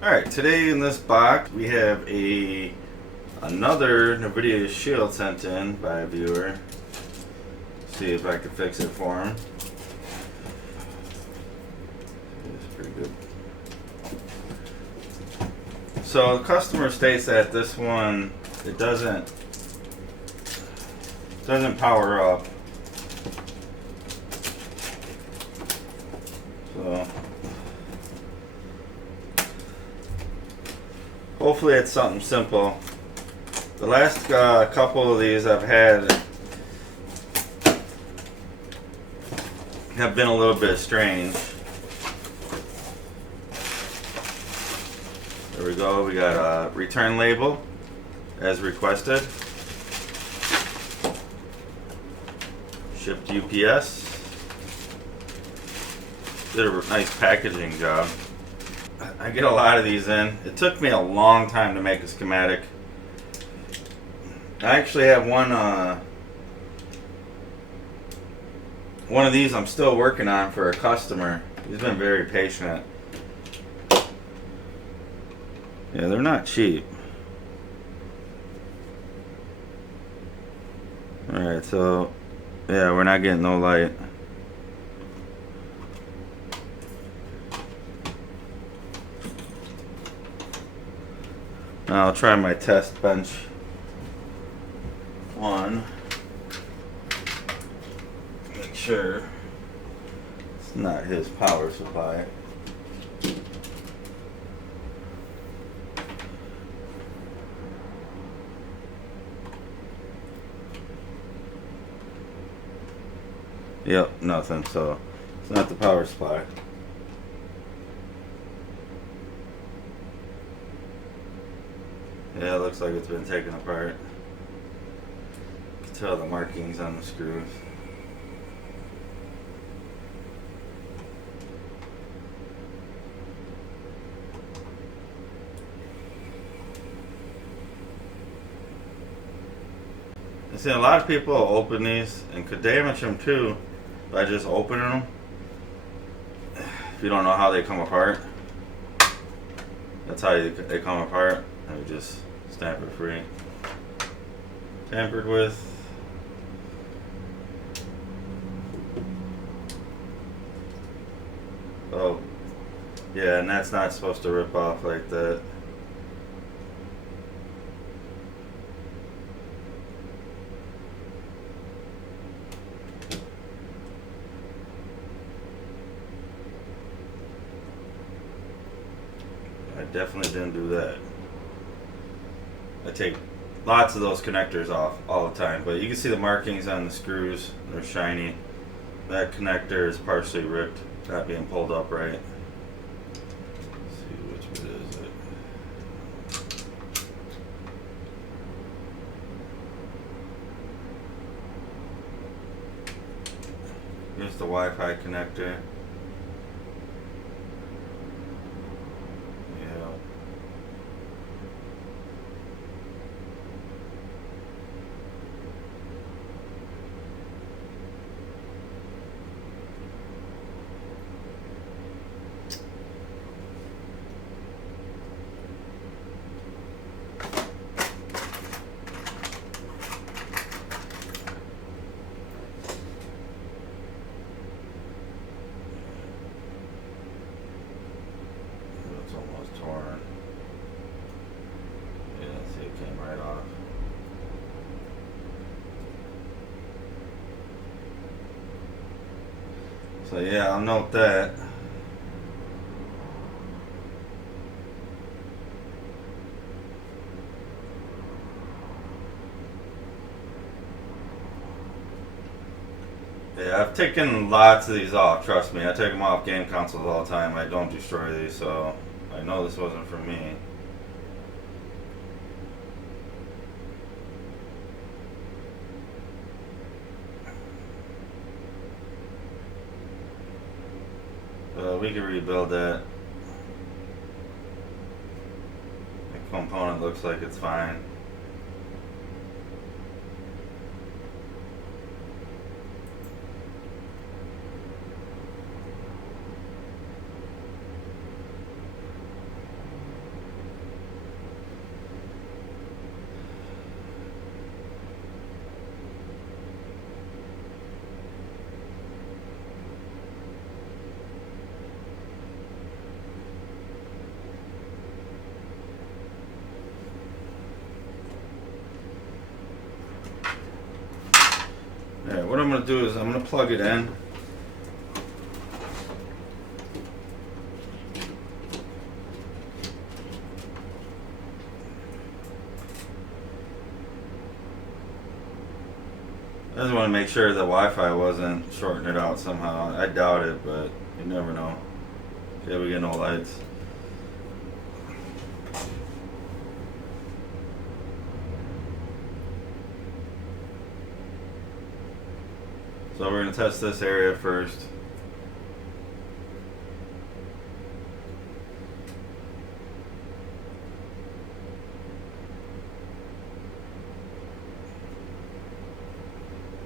Alright, today in this box we have another Nvidia shield sent in by a viewer. See if I can fix it for him. It's pretty good. So the customer states that this one, it doesn't power up. So hopefully it's something simple. The last couple of these I've had have been a little bit strange. There we go. We got a return label as requested. Shipped UPS. Did a nice packaging job. I get a lot of these in. It took me a long time to make a schematic. I actually have one of these I'm still working on for a customer. He's been very patient. Yeah, they're not cheap. Alright, so yeah, we're not getting no light. Now I'll try my test bench one. Make sure it's not his power supply. Yep, nothing, so it's not the power supply. Yeah, it looks like it's been taken apart. You can tell the markings on the screws. I've seen a lot of people open these and could damage them too by just opening them. If you don't know how they come apart, that's how they come apart. And we just snap it free. Tampered with. Oh, yeah, and that's not supposed to rip off like that. I definitely didn't do that. I take lots of those connectors off all the time, but you can see the markings on the screws. They're shiny. That connector is partially ripped, not being pulled up right. Let's see, which bit is it? Here's the Wi-Fi connector. Torn. Yeah, see, it came right off. So yeah, I'll note that. Yeah, I've taken lots of these off, trust me. I take them off game consoles all the time. I don't destroy these, so I know this wasn't for me. We can rebuild that. The component looks like it's fine. what I'm going to do is I'm going to plug it in. I just want to make sure the Wi-Fi wasn't shorting it out somehow. I doubt it, but you never know. Okay, we get no lights. So we're going to test this area first.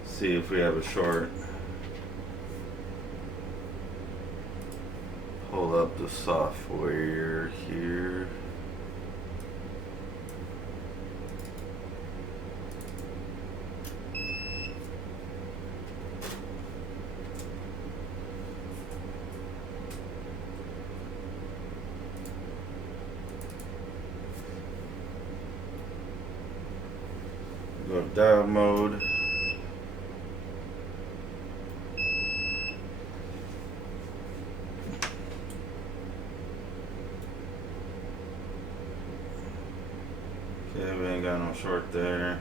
See if we have a short. Pull up the software here. Go to dial mode. Okay, we ain't got no short there.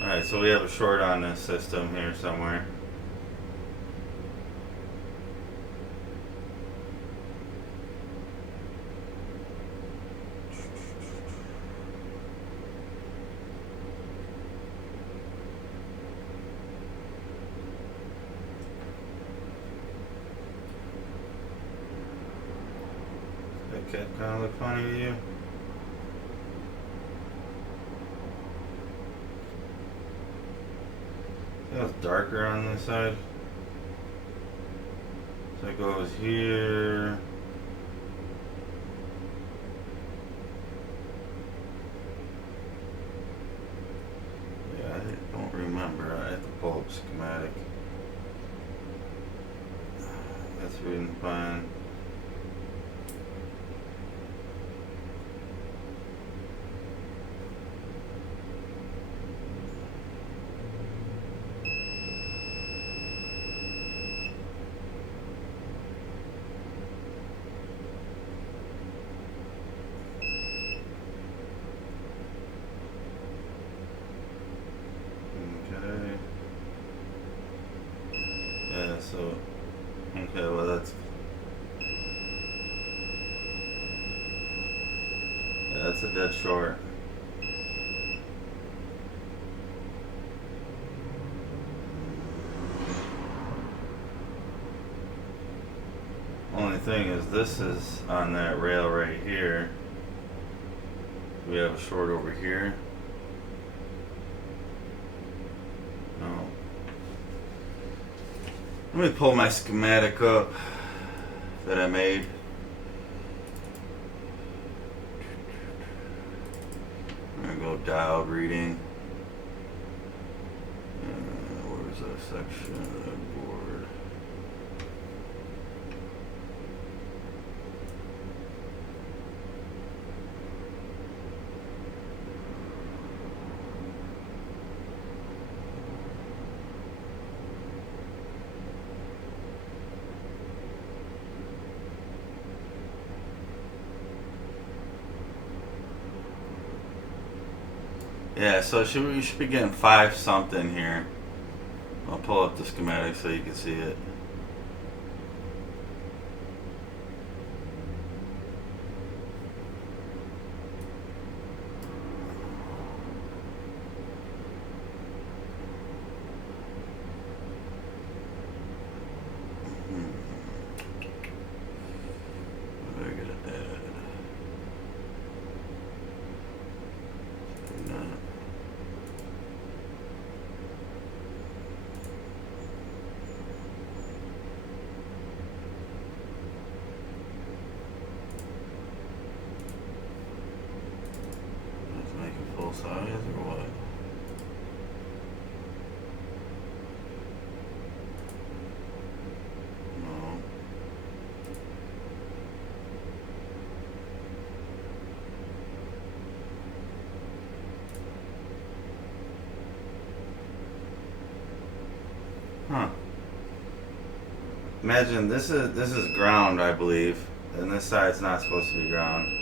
Alright, so we have a short on this system here somewhere. Okay, kind of look funny to you. It was darker on this side. So it goes here. Yeah, I don't remember. I have to pull up schematic. That's reading fine. Yeah, so, okay, well that's a dead short. Only thing is this is on that rail right here. We have a short over here. No. Let me pull my schematic up that I made. I'm gonna go diode reading. Where's that section of that board? Yeah, so we should be getting 5 something here. I'll pull up the schematic so you can see it. Size or what? No. Huh. Imagine this is ground, I believe, and this side's not supposed to be ground.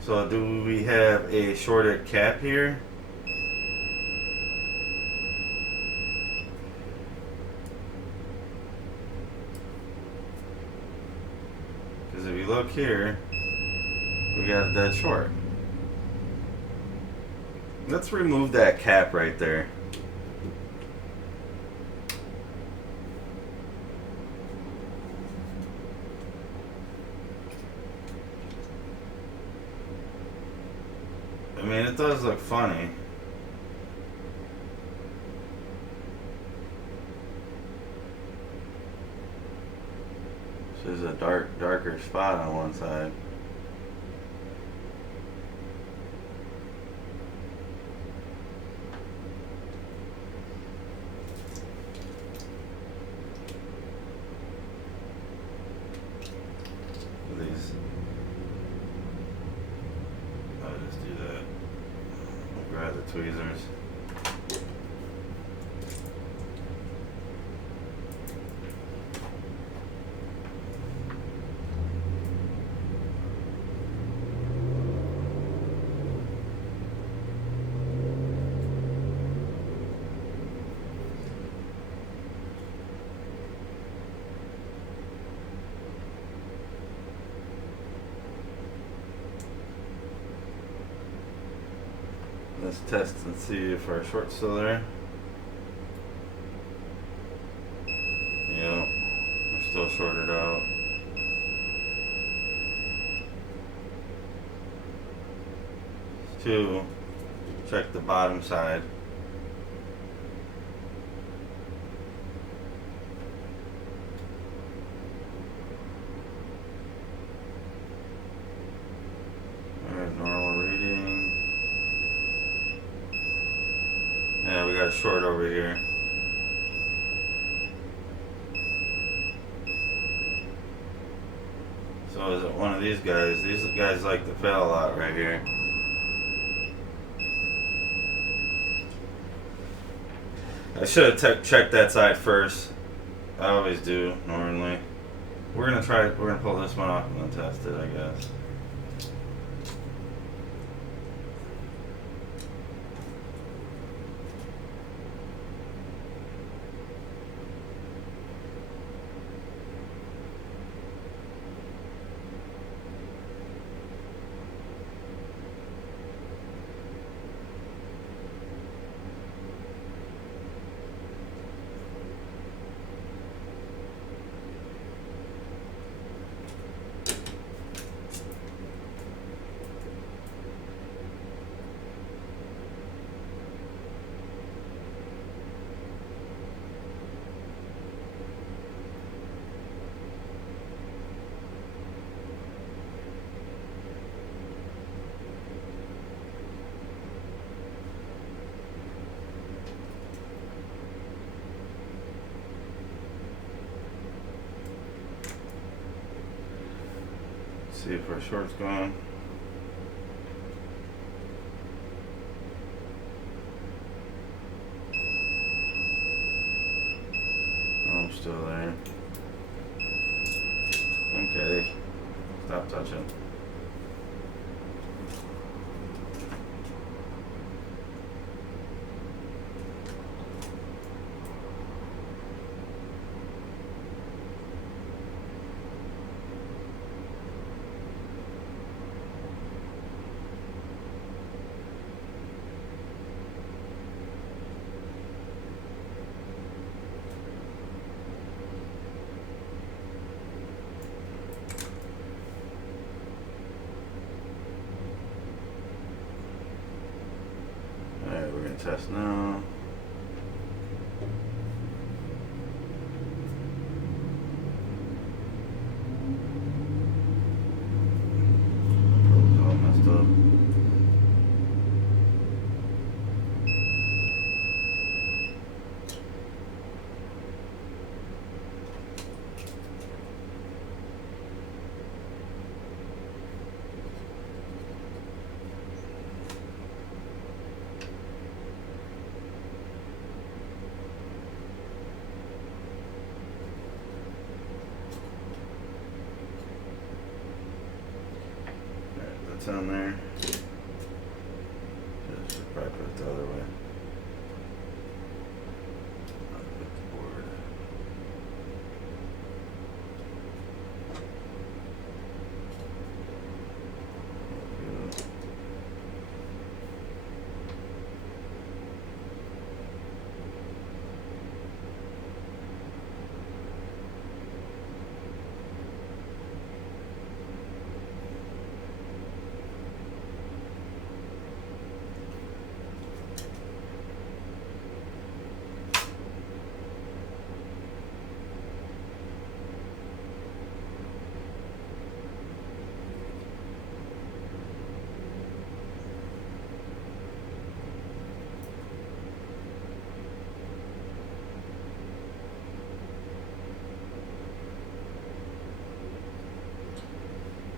So do we have a shorted cap here? Because if you look here, we got a dead short. Let's remove that cap right there. I mean, it does look funny. There's a darker spot on one side. These, I'll just do that. I'll grab the tweezers. Let's test and see if our short's still there. Yep, we're still shorted out. Two, check the bottom side. Alright, normal reading. Yeah, we got a short over here. So is it one of these guys? These guys like to fail a lot right here. I should have checked that side first. I always do, normally. We're gonna pull this one off and then test it, I guess. See if our short's gone. Oh, I'm still there. Okay, stop touching. Alright, we're gonna test now. It's all messed up. that's on there. Should probably put it the other way. Put the board.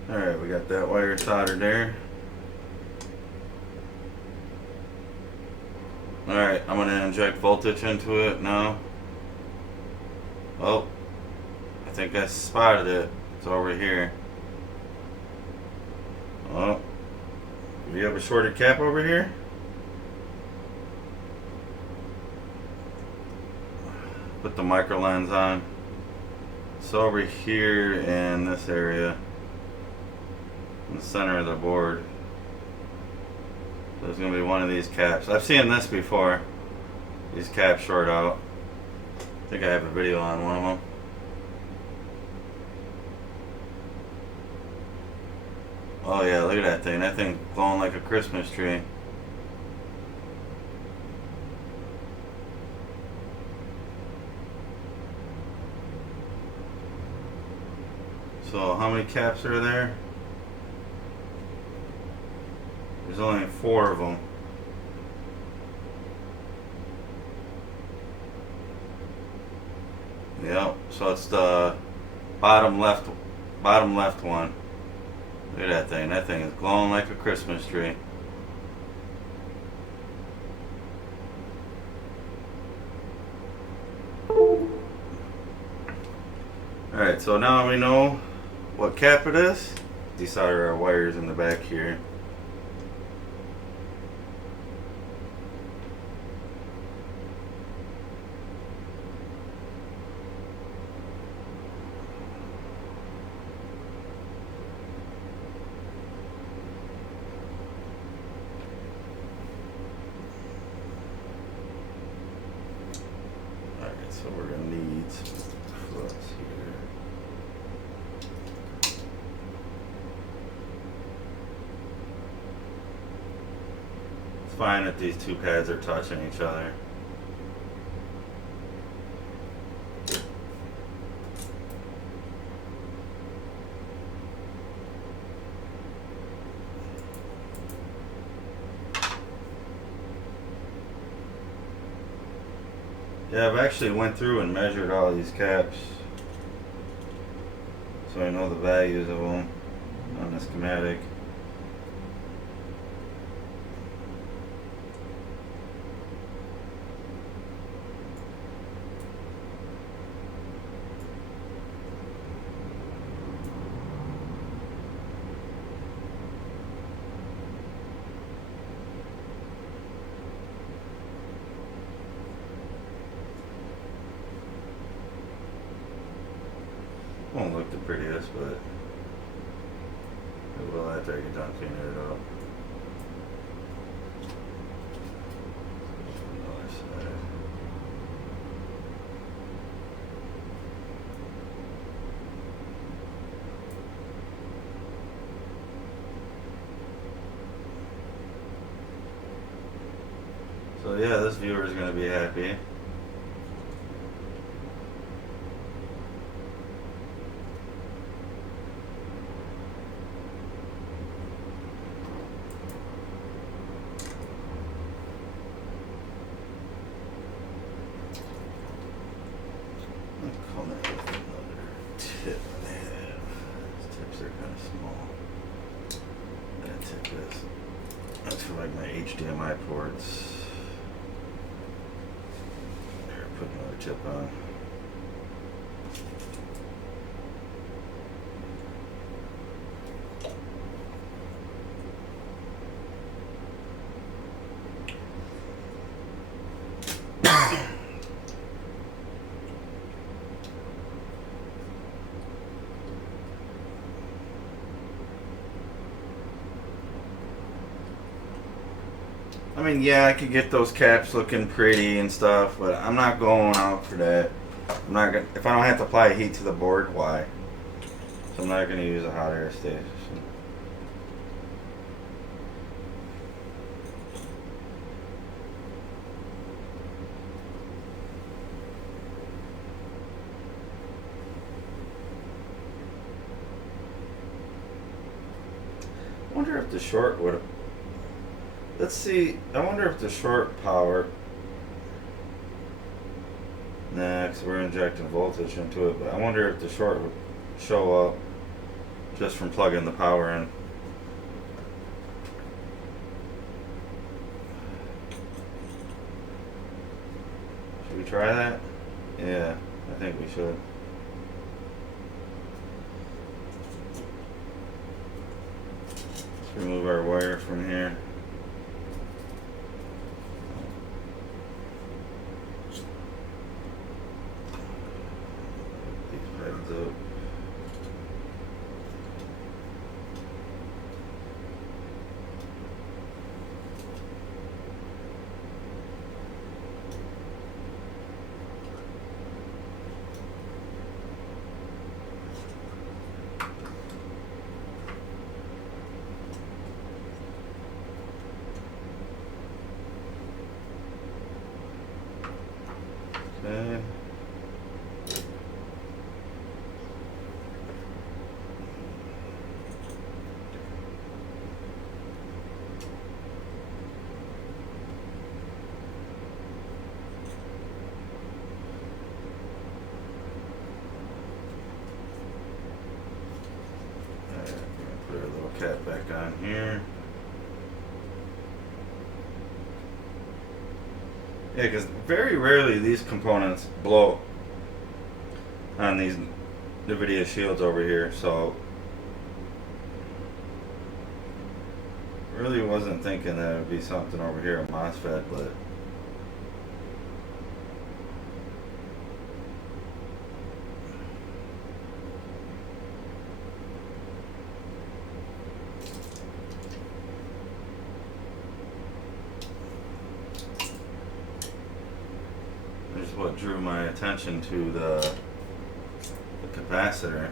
Alright, we got that wire soldered there. Alright, I'm going to inject voltage into it now. Oh, I think I spotted it. It's over here. Oh, do you have a shorted cap over here? Put the micro lens on. It's over here in this area. In the center of the board. There's going to be one of these caps. I've seen this before. These caps short out. I think I have a video on one of them. Oh yeah, look at that thing. That thing glowing like a Christmas tree. So how many caps are there? There's only 4 of them. Yep, so it's the bottom left one. Look at that thing. That thing is glowing like a Christmas tree. Alright, so now we know what cap it is. Desolder our wires in the back here. So we're going to need Flux here. It's fine if these two pads are touching each other. Yeah, I've actually went through and measured all these caps, so I know the values of them on the schematic. Won't look the prettiest, but it will after I get done cleaning it up. Another side. So yeah, this viewer is going to be happy. Tip I have. These tips are kind of small. That tip is. That's for like my HDMI ports. There, put another tip on. I mean, yeah, I could get those caps looking pretty and stuff, but I'm not going out for that. I'm not gonna, if I don't have to apply heat to the board, why? So I'm not gonna use a hot air station. I wonder if the short would have. Let's see. I wonder if the short power. Nah, 'cause we're injecting voltage into it. But I wonder if the short would show up just from plugging the power in. Should we try that? Yeah, I think we should. Let's remove our wire from here. Up. Okay. Put our little cap back on here. Yeah, because very rarely these components blow on these Nvidia shields over here, so really wasn't thinking that it would be something over here, a MOSFET, but there's what drew my attention to the capacitor.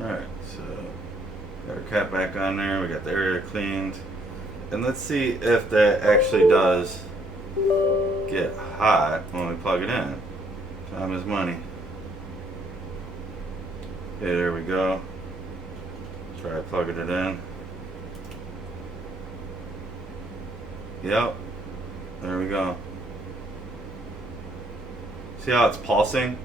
Alright, so got our cap back on there, we got the area cleaned. And let's see if that actually does get hot when we plug it in. Time is money. Okay, there we go. Try plugging it in. Yep, there we go. See how it's pulsing?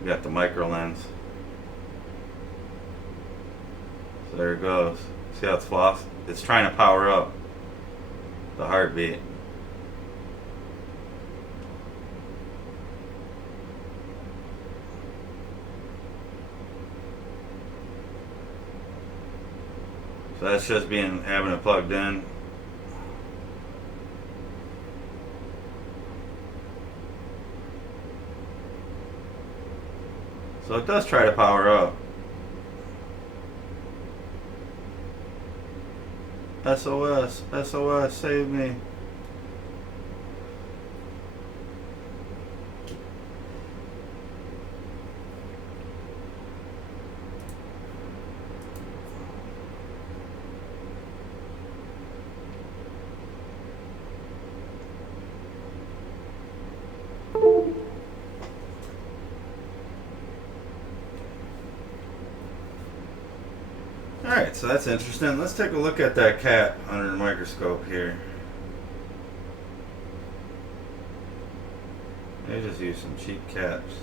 We got the micro lens. So there it goes. See how it's floss? It's trying to power up the heartbeat. So that's just having it plugged in. So it does try to power up. SOS, SOS, save me. so that's interesting. Let's take a look at that cap under the microscope here. They just use some cheap caps.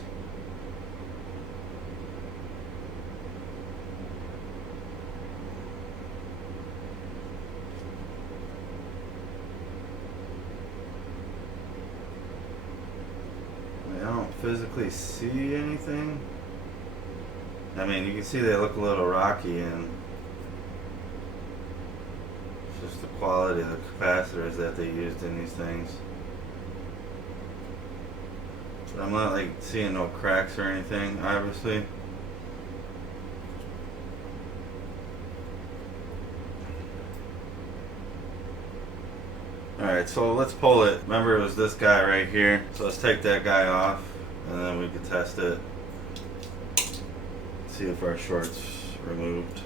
I don't physically see anything. I mean, you can see they look a little rocky, and it's just the quality of the capacitors that they used in these things. But I'm not like seeing no cracks or anything, obviously. Alright, so let's pull it. Remember, it was this guy right here. So let's take that guy off, and then we can test it. See if our short's removed.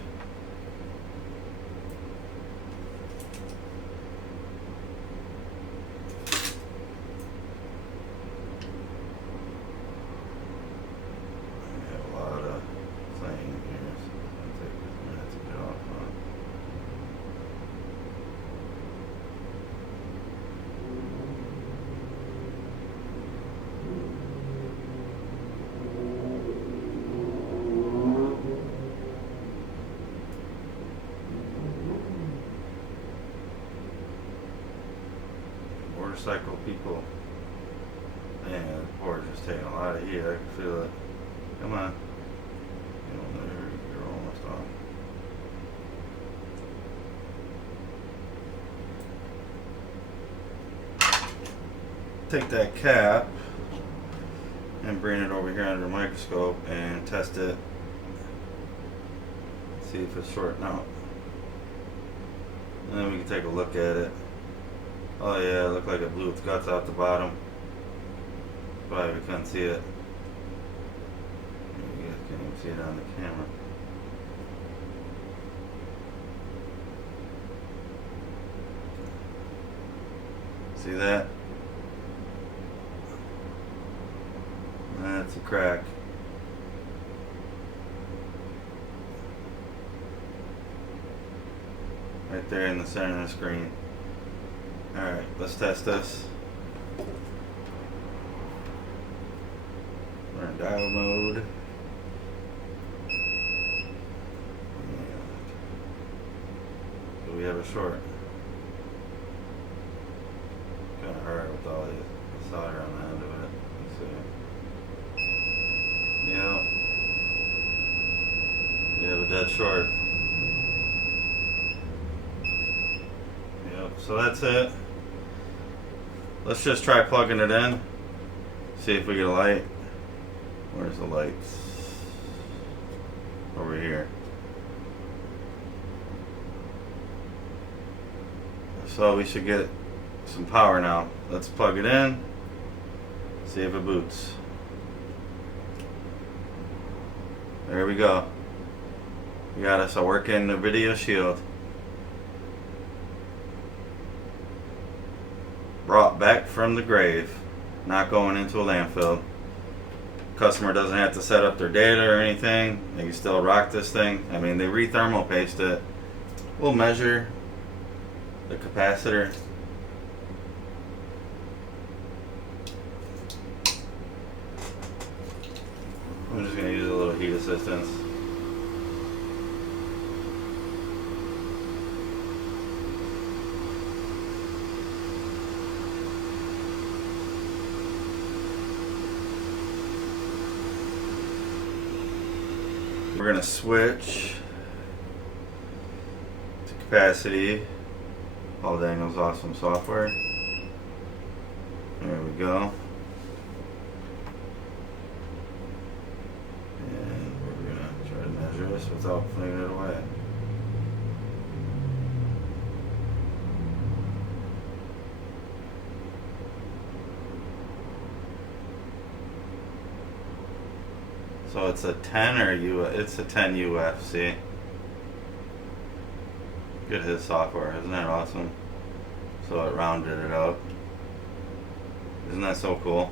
I have a lot of thing here, so it's going to take a minute to get off on. Motorcycle people, man, the board's just taking a lot of heat. I can feel it. Come on, you're almost on. Take that cap and bring it over here under the microscope and test it. See if it's shorting out, and then we can take a look at it. Oh yeah, it looked like it blew its guts out the bottom. Probably we couldn't see it. You guys can't even see it on the camera. See that? That's a crack. Right there in the center of the screen. Alright, let's test this. We're in diode mode. Do we have a short? Kind of hard with all the solder on the end of it. Let's see. Yeah. We have a dead short. Yep, so that's it. Let's just try plugging it in. See if we get a light. Where's the lights? Over here. So we should get some power now. Let's plug it in. See if it boots. There we go. We got us a working Nvidia shield. Brought back from the grave, not going into a landfill. Customer doesn't have to set up their data or anything. They can still rock this thing. I mean, they re-thermal paste it. We'll measure the capacitor. I'm just going to use a little heat assistance. We're going to switch to capacity. Paul Daniels' awesome software. There we go. And we're going to try to measure this without flinging it away. So it's a 10 or it's a 10 UFC. Good his software, isn't that awesome? So it rounded it up. Isn't that so cool?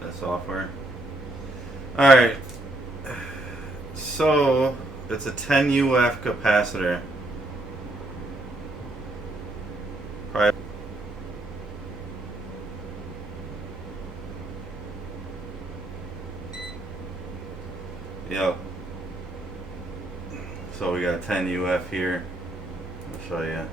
That software. Alright. So It's a 10 UF capacitor. Probably. Yep. So we got 10 UF here. I'll show you.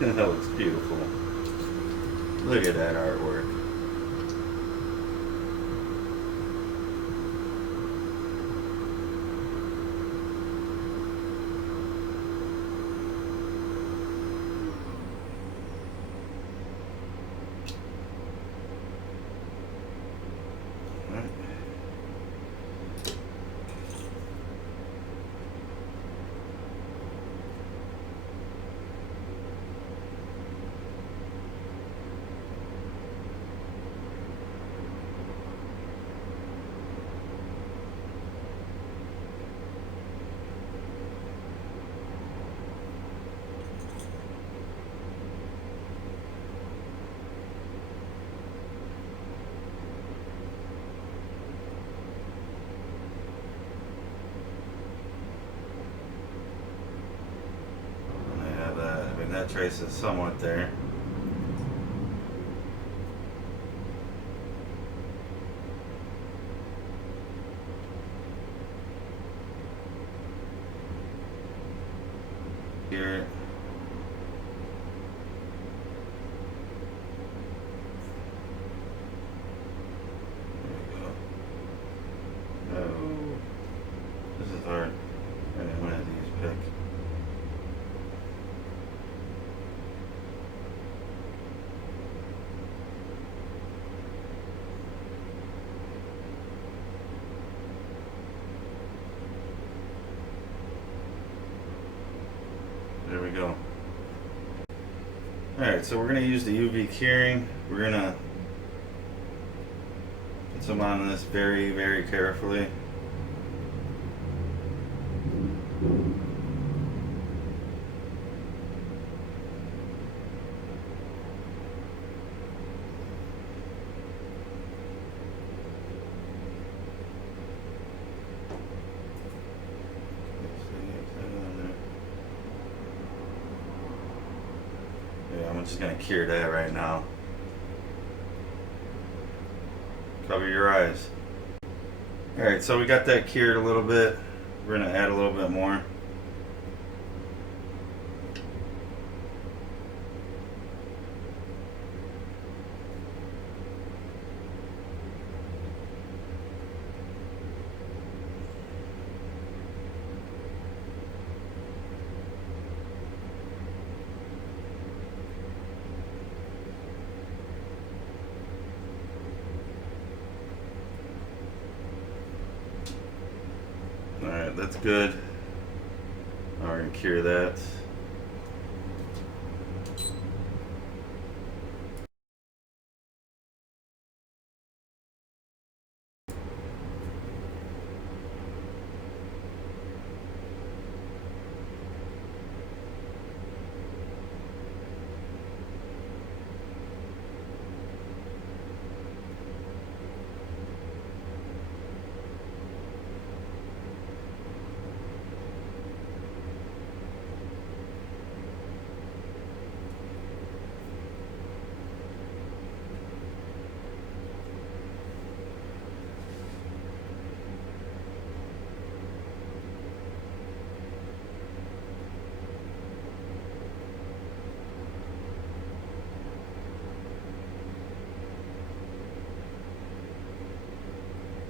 That looks beautiful. Look at that artwork. That trace is somewhat there. Here. There we go. Oh, this is hard. I'm gonna have to use pick. There we go. Alright, so we're going to use the UV curing. We're going to put some on this very, very carefully. I'm just going to cure that right now. Cover your eyes. Alright, so we got that cured a little bit. We're going to add a little bit more. Alright, that's good. Now we're going to cure that.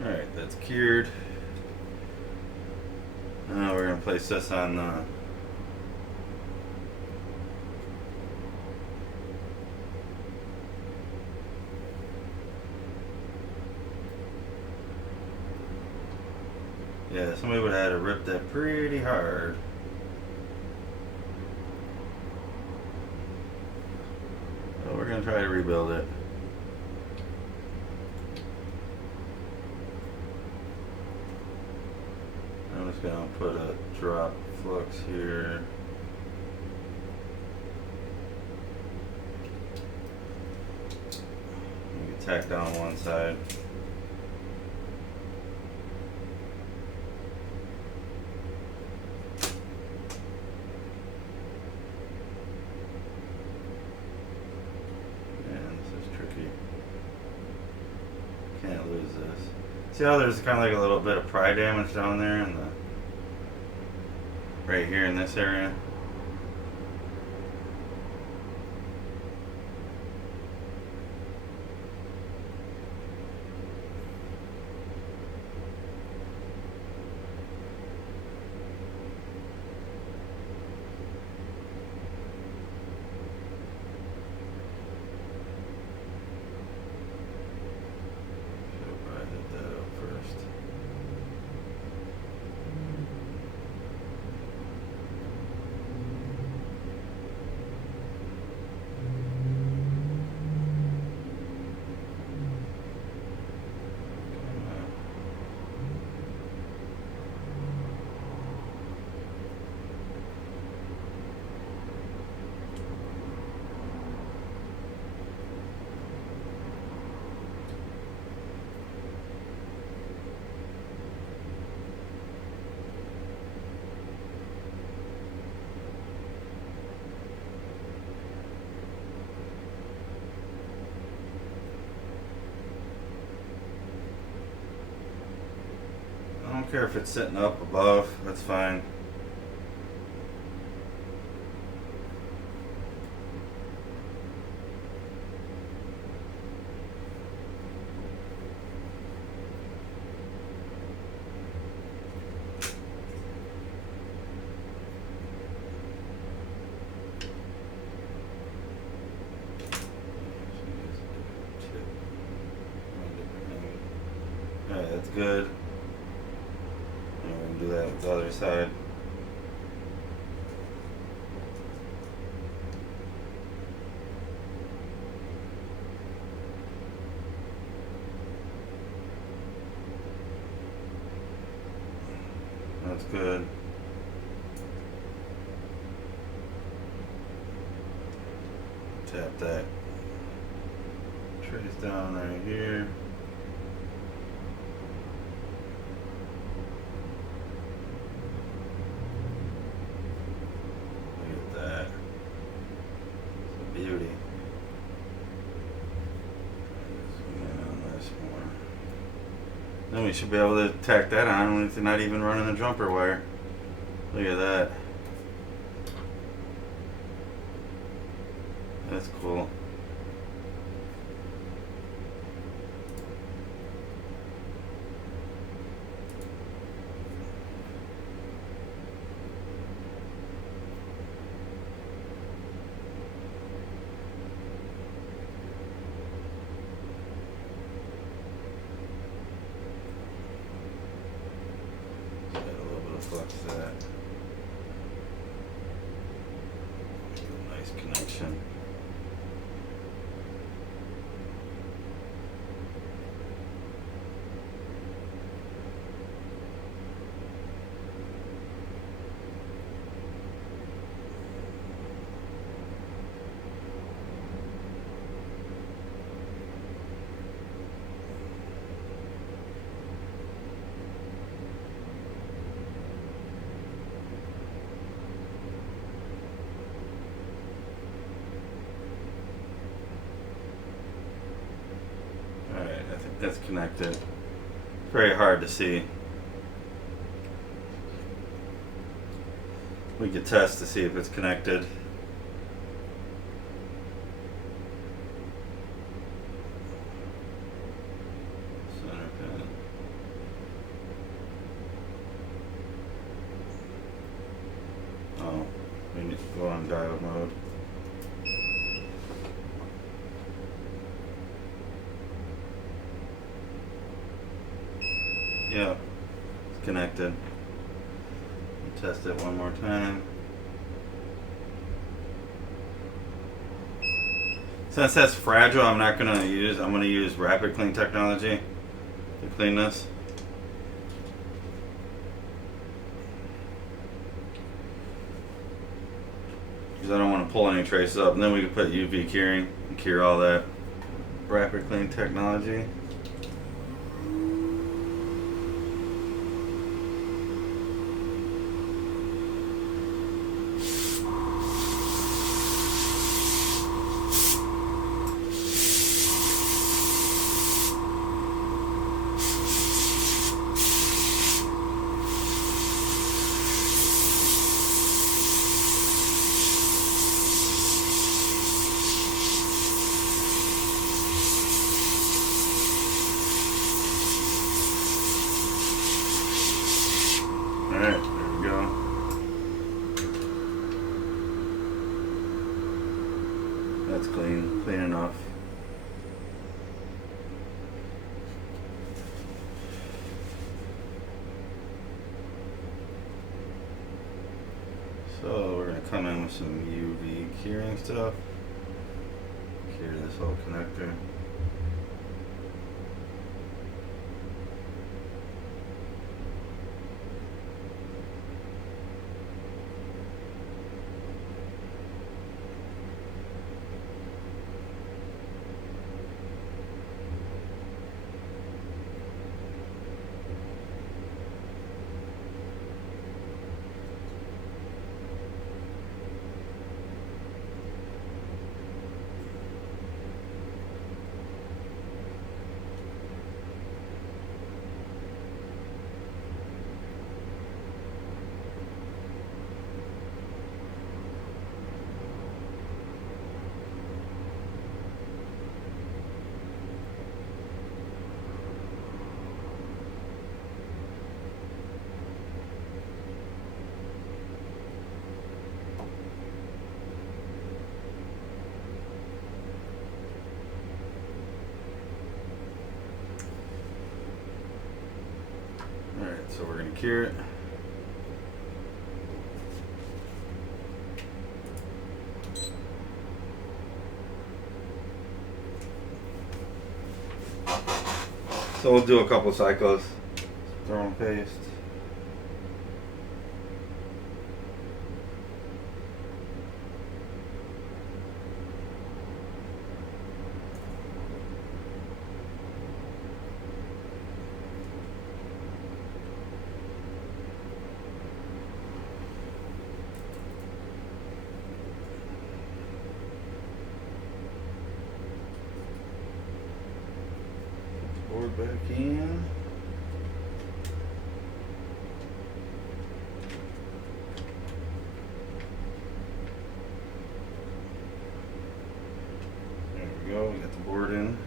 Alright, that's cured. Now we're going to place this on the Yeah, somebody would have had to rip that pretty hard. So we're gonna try to rebuild it. I'm just gonna put a drop flux here. You can tack down one side. Can't lose this. See how there's kind of like a little bit of pry damage down there in the right here in this area. I don't care if it's sitting up above, that's fine. Alright, that's good. Do that with the other side. That's good. Tap that trace down right here. Beauty. Then we should be able to tack that on with not even running a jumper wire. Look at that. That's cool. Flux that. Nice connection. That's connected. It's very hard to see. We could test to see if it's connected. Center pin. Oh, we need to go on diode mode. Yeah, it's connected. Test it one more time. Since that's fragile, I'm going to use rapid clean technology to clean this. Because I don't want to pull any traces up, and then we can put UV curing and cure all that. Rapid clean technology. Alright, there we go. That's clean enough. So we're going to come in with some UV curing stuff. Cure this whole connector. Alright, so we're going to cure it. So we'll do a couple cycles. Throw and paste. Board back in. There we go, we got the board in.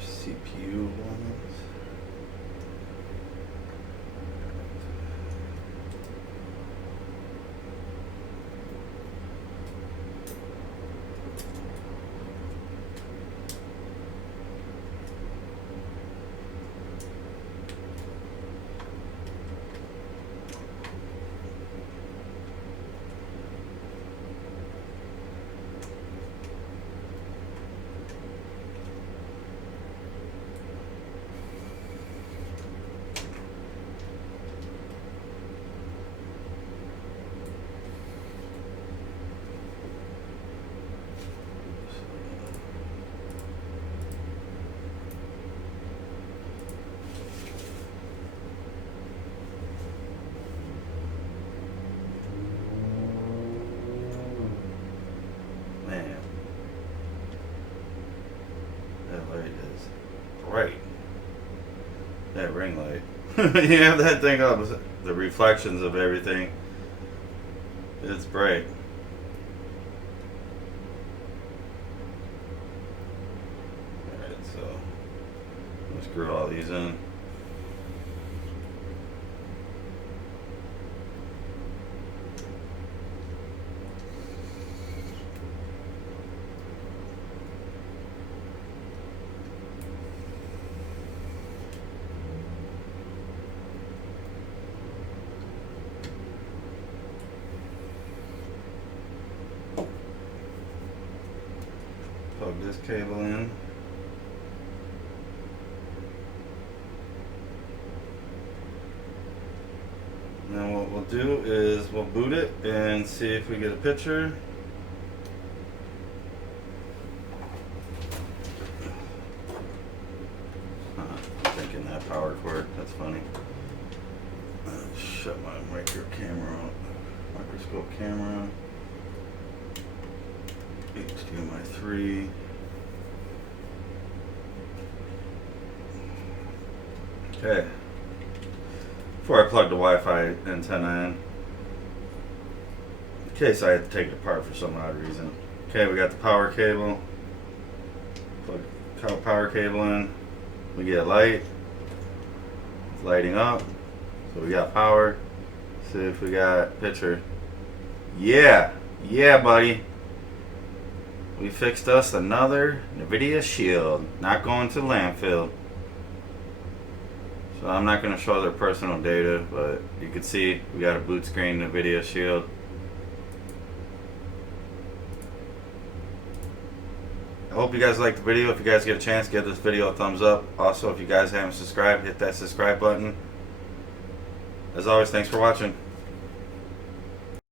CPU ones. Man, that light is bright. That ring light. You have that thing up, the reflections of everything. It's bright. Alright, so let's screw all these in. this cable in. Now what we'll do is we'll boot it and see if we get a picture. I'm thinking that power cord, that's funny. Shut my microscope camera. HDMI 3. Okay. Before I plug the Wi-Fi antenna in case I had to take it apart for some odd reason. Okay, we got the power cable. Plug the power cable in. We get light. It's lighting up. So we got power. See if we got picture. Yeah, buddy. We fixed us another Nvidia shield. Not going to landfill. So I'm not going to show their personal data, but you can see we got a boot screen Nvidia shield. I hope you guys liked the video. If you guys get a chance, give this video a thumbs up. Also, if you guys haven't subscribed, hit that subscribe button. As always, thanks for watching.